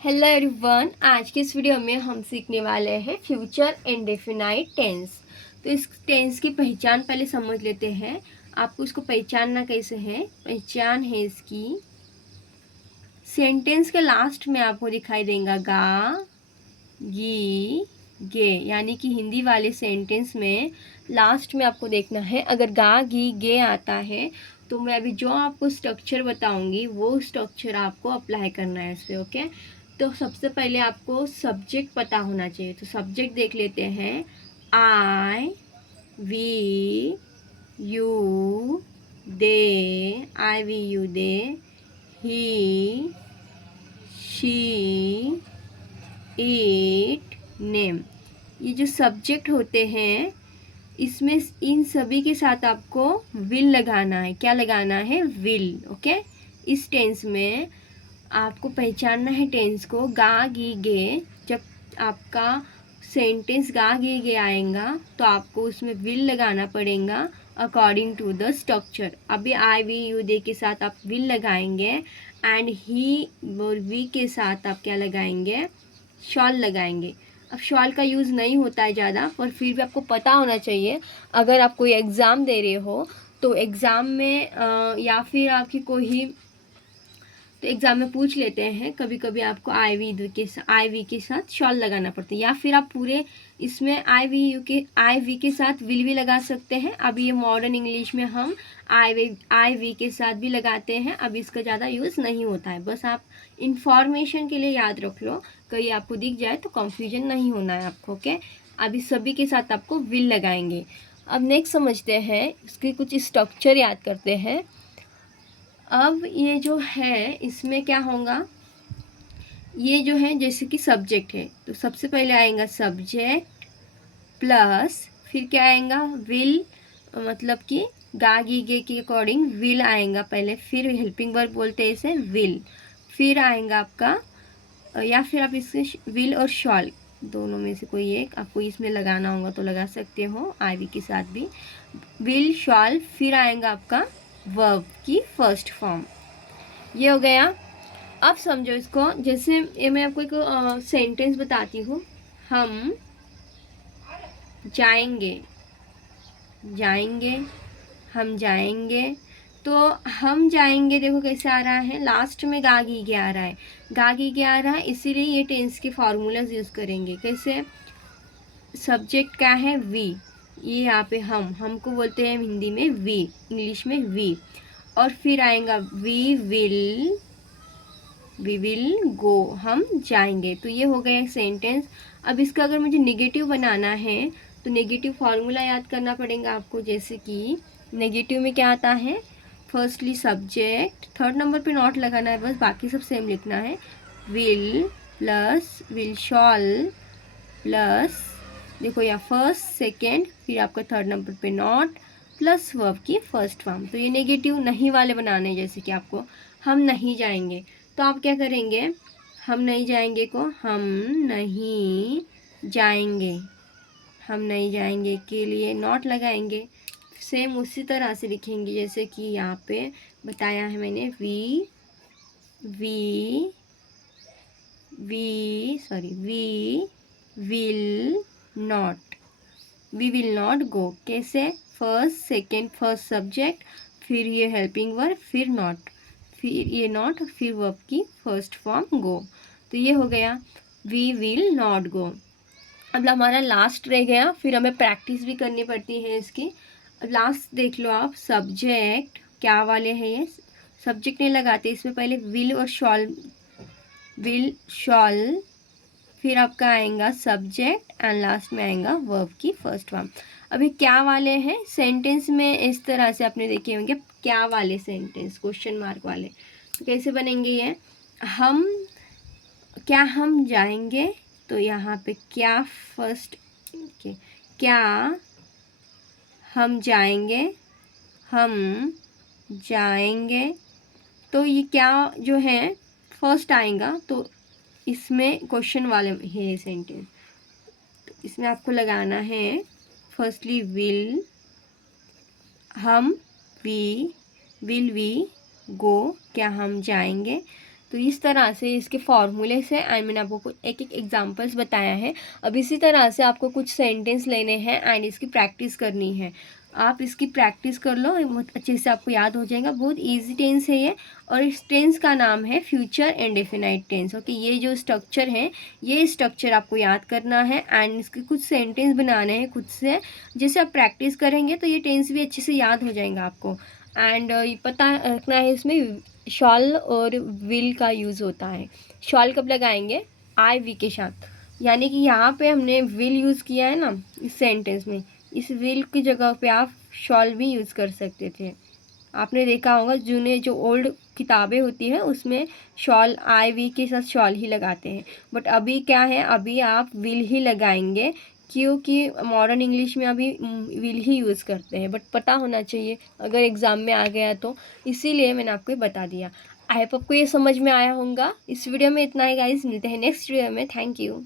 Hello everyone, आज के इस वीडियो में हम सीखने वाले हैं फ्यूचर इंडेफिनाइट टेंस। तो इस टेंस की पहचान पहले समझ लेते हैं। आपको इसको पहचानना कैसे है? पहचान है इसकी, सेंटेंस के लास्ट में आपको दिखाई देगा गा, गी, गे, यानी कि हिंदी वाले सेंटेंस में लास्ट में आपको देखना है। अगर गा, गी, गे आता है तो मैं अभी जो आपको स्ट्रक्चर बताऊंगी वो स्ट्रक्चर आपको अप्लाई करना है इस पर। ओके, तो सबसे पहले आपको सब्जेक्ट पता होना चाहिए। तो सब्जेक्ट देख लेते हैं। I, we, you, they, I, we, you, they, he, she, it, name. ये जो सब्जेक्ट होते हैं इसमें इन सभी के साथ आपको विल लगाना है। क्या लगाना है? विल। ओके, इस टेंस में आपको पहचानना है टेंस को। गा, गी, गे, जब आपका सेंटेंस गा, गी, गे आएगा तो आपको उसमें विल लगाना पड़ेगा अकॉर्डिंग टू द स्ट्रक्चर। अभी आई, वी, यू, दे के साथ आप विल लगाएंगे एंड ही और वी के साथ आप क्या लगाएंगे? शॉल लगाएंगे। अब शॉल का यूज़ नहीं होता है ज़्यादा, पर फिर भी आपको पता होना चाहिए। अगर आप कोई एग्ज़ाम दे रहे हो तो एग्ज़ाम में या फिर आपकी कोई, तो एग्ज़ाम में पूछ लेते हैं कभी कभी आपको आई वी के साथ शॉल लगाना पड़ता है, या फिर आप पूरे इसमें आई वी के साथ विल भी लगा सकते हैं। अब ये मॉडर्न इंग्लिश में हम आई वी के साथ भी लगाते हैं। अब इसका ज़्यादा यूज़ नहीं होता है, बस आप इंफॉर्मेशन के लिए याद रख लो, कहीं आपको दिख जाए तो कंफ्यूजन नहीं होना है आपको। ओके, अब इस सभी के साथ आपको विल लगाएंगे। अब नेक्स्ट समझते हैं, इसके कुछ स्ट्रक्चर याद करते हैं। अब ये जो है इसमें क्या होगा? ये जो है जैसे कि सब्जेक्ट है तो सबसे पहले आएगा सब्जेक्ट प्लस फिर क्या आएगा? विल, मतलब कि गा, गी, गे के अकॉर्डिंग विल आएगा पहले, फिर हेल्पिंग वर्ब बोलते हैं इसे विल, फिर आएगा आपका या फिर आप इससे विल और शॉल दोनों में से कोई एक आपको इसमें लगाना होगा तो लगा सकते हो, आई वी के साथ भी विल, शॉल, फिर आएगा आपका वर्ब की फर्स्ट फॉर्म। ये हो गया। अब समझो इसको, जैसे ये मैं आपको एक सेंटेंस बताती हूँ। हम जाएंगे, जाएंगे, हम जाएंगे। तो हम जाएंगे देखो कैसे आ रहा है, लास्ट में गागी के आ रहा है, गागी के आ रहा है, इसीलिए ये टेंस के फॉर्मूलाज यूज़ करेंगे। कैसे? सब्जेक्ट क्या है? वी, ये यहाँ पे हमको बोलते हैं हिंदी में वी, इंग्लिश में वी, और फिर आएगा वी विल गो, हम जाएंगे। तो ये हो गया सेंटेंस। अब इसका अगर मुझे नेगेटिव बनाना है तो नेगेटिव फार्मूला याद करना पड़ेगा आपको। जैसे कि नेगेटिव में क्या आता है? फर्स्टली सब्जेक्ट, थर्ड नंबर पे नॉट लगाना है, बस बाकी सब सेम लिखना है। Will plus will shawl plus, देखो या फर्स्ट सेकेंड, फिर आपका थर्ड नंबर पे नॉट प्लस वर्ब की फर्स्ट फॉर्म। तो ये नेगेटिव नहीं वाले बनाने, जैसे कि आपको हम नहीं जाएंगे तो आप क्या करेंगे? हम नहीं जाएंगे को हम नहीं जाएंगे, हम नहीं जाएंगे के लिए नॉट लगाएंगे। सेम उसी तरह से लिखेंगे जैसे कि यहाँ पे बताया है मैंने। We will not, we will not go. कैसे? फर्स्ट सेकेंड, फर्स्ट सब्जेक्ट, फिर ये हेल्पिंग वर्ब, फिर नॉट, फिर ये नॉट, फिर वर्ब की फर्स्ट फॉर्म गो। तो ये हो गया वी विल नॉट गो। अब हमारा लास्ट रह गया, फिर हमें प्रैक्टिस भी करनी पड़ती है इसकी। लास्ट देख लो आप, सब्जेक्ट क्या वाले हैं ये? सब्जेक्ट नहीं लगाते इसमें, पहले विल और शॉल, विल शॉल, फिर आपका आएगा सब्जेक्ट एंड लास्ट में आएगा वर्ब की फर्स्ट फॉर्म। अभी क्या वाले हैं सेंटेंस में, इस तरह से आपने देखे होंगे क्या वाले सेंटेंस, क्वेश्चन मार्क वाले। तो कैसे बनेंगे ये? हम, क्या हम जाएंगे, तो यहाँ पे क्या फर्स्ट, क्या हम जाएंगे, हम जाएंगे, तो ये क्या जो है फर्स्ट आएगा, तो इसमें क्वेश्चन वाले है सेंटेंस। तो इसमें आपको लगाना है फर्स्टली विल, हम, वी, विल वी गो, क्या हम जाएंगे। तो इस तरह से इसके फॉर्मूले से एंड मैंने आपको एक एक एग्जांपल्स बताया है। अब इसी तरह से आपको कुछ सेंटेंस लेने हैं एंड इसकी प्रैक्टिस करनी है। आप इसकी प्रैक्टिस कर लो, बहुत अच्छे से आपको याद हो जाएगा। बहुत इजी टेंस है ये, और इस टेंस का नाम है फ्यूचर इंडेफिनाइट टेंस। ओके, ये जो स्ट्रक्चर है, ये स्ट्रक्चर आपको याद करना है एंड इसके कुछ सेंटेंस बनाने हैं खुद से। जैसे आप प्रैक्टिस करेंगे तो ये टेंस भी अच्छे से याद हो जाएगा आपको। एंड ये पता रखना है, इसमें शॉल और विल का यूज़ होता है। शॉल कब लगाएंगे? आई वी के साथ, यानी कि यहाँ पे हमने विल यूज़ किया है ना इस सेंटेंस में, इस विल की जगह पे आप शॉल भी यूज़ कर सकते थे। आपने देखा होगा जो ओल्ड किताबें होती हैं उसमें शॉल, आई वी के साथ शॉल ही लगाते हैं। बट अभी क्या है, अभी आप विल ही लगाएंगे, क्योंकि मॉडर्न इंग्लिश में अभी विल ही यूज़ करते हैं। बट पता होना चाहिए अगर एग्ज़ाम में आ गया तो, इसीलिए मैंने आपको ये बता दिया। आई होप आपको ये समझ में आया होगा। इस वीडियो में इतना ही गाइस, मिलते हैं नेक्स्ट वीडियो में। Thank you.